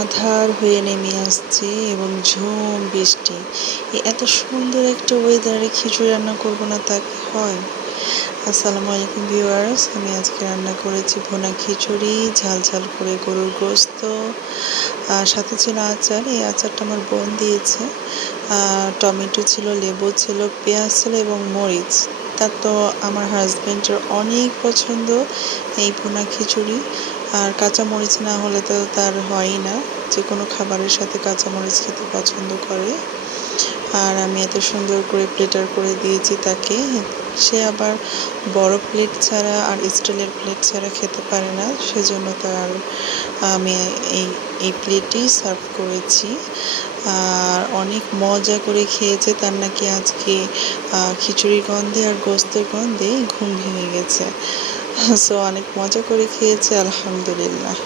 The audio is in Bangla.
আঁধার হয়ে নেমে আসছে এবং ঝুম বৃষ্টি। এত সুন্দর একটা ওয়েদারে খিচুড়ি রান্না করব না তা কি হয়? আসসালামু আলাইকুম ভিউয়ার্স, আমি আজকে রান্না করেছি ভুনা খিচুড়ি, ঝাল ঝাল করে গরুর গোস্ত, আর সাথে ছিল আচার। এই আচারটা আমার বোন দিয়েছে। টমেটো ছিল, লেবু ছিল, পেঁয়াজ ছিল এবং মরিচ। তার তো আমার হাজব্যান্ডের অনেক পছন্দ এই ভুনা খিচুড়ি। আর কাঁচামরিচ না হলে তো তার হয়ই না, যে কোনো খাবারের সাথে কাঁচামরিচ খেতে পছন্দ করে। আর আমি এত সুন্দর করে প্লেটার করে দিয়েছি তাকে। সে আবার বড় প্লেট ছাড়া আর স্টিলের প্লেট ছাড়া খেতে পারে না, সেজন্য তার আমি এই প্লেটেই সার্ভ করেছি। আর অনেক মজা করে খেয়েছে। তার নাকি আজকে খিচুড়ির গন্ধে আর গোস্তের গন্ধে ঘুম ভেঙে গেছে। সো অনেক মজা করে খেয়েছে, আলহামদুলিল্লাহ।